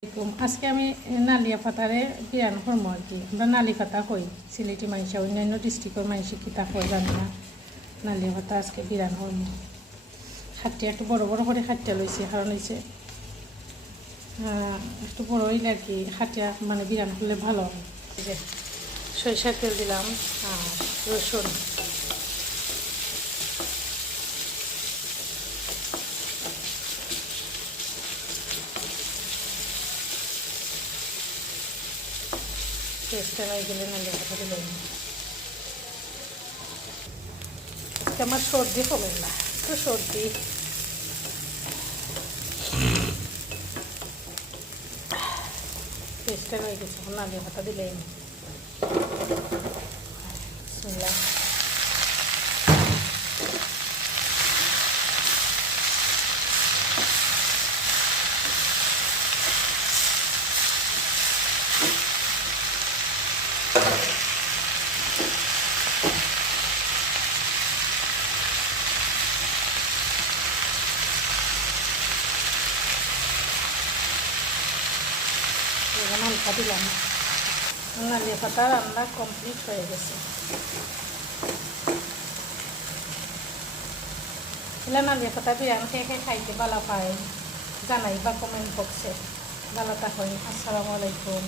আজকে আমি নালিয়া পাতারে বিরান করবো আর কি। আমরা নালি পাতা কই সিলেটি মানুষ, অন্যান্য ডিস্ট্রিক্টের মানুষ কিতা কই জানি না। নালিয়া পাতা আজকে বিরান করবো। খাট্টিয়া একটু বড় বড় করে খাট্টিয়া লইছি, কারণ হয়েছে একটু বড় হইলে আর কি খাটিয়া মানে বিরান করলে ভালো হয়। সরিষার তেল দিলাম আর রসুন, পেস্টটা হয়ে গেলে নালিয়া পাতা দিলাম। আমার সর্দি কমে না, একটু সর্দি পেস্টটা হয়ে গেছে, নালিয়া পাতা দিলেই হালকা দিলাম। নালিয়া পাতা রান্না কমপ্লিট হয়ে গেছে। এগুলো নালিয়া পাতা বিরান খেয়ে খাইতে ভালো পায়, জানাই বা কমেন্ট বক্সে। ভালো থাকুন। আসসালামু আলাইকুম।